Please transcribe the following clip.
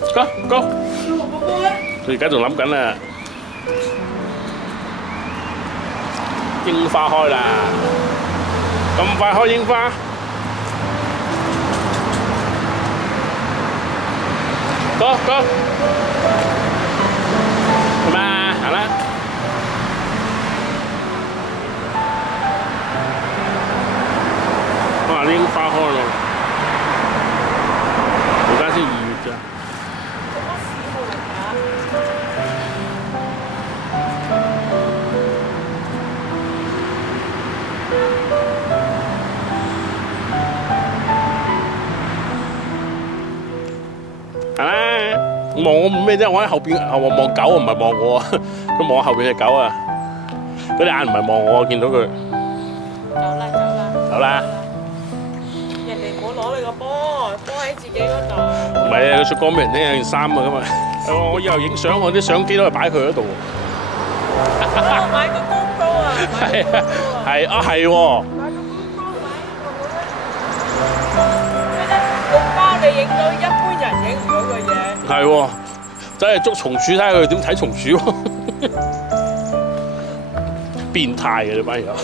Go go！佢而家仲諗緊啊，櫻花開啦，咁快開櫻花？Go go！係嘛？行啦！哇！櫻花開咯，而家先2月咋。係啦，望我咩啫？我喺後邊，我望狗，唔係望我啊！佢望我後邊隻狗啊！嗰啲眼唔係望我，見到佢。走啦，走啦，走啦！人哋唔好攞你個波喺自己嗰度。唔係啊，佢出光俾人聽有件衫啊，今日。我以後影相，我啲相機都係擺佢嗰度。哦，買個高啊！係啊，係啊，係喎。買個高買個包你影到一般人影唔到嘅嘢。係喎，真係捉松鼠睇下佢點睇松鼠喎。變態嘅呢班友。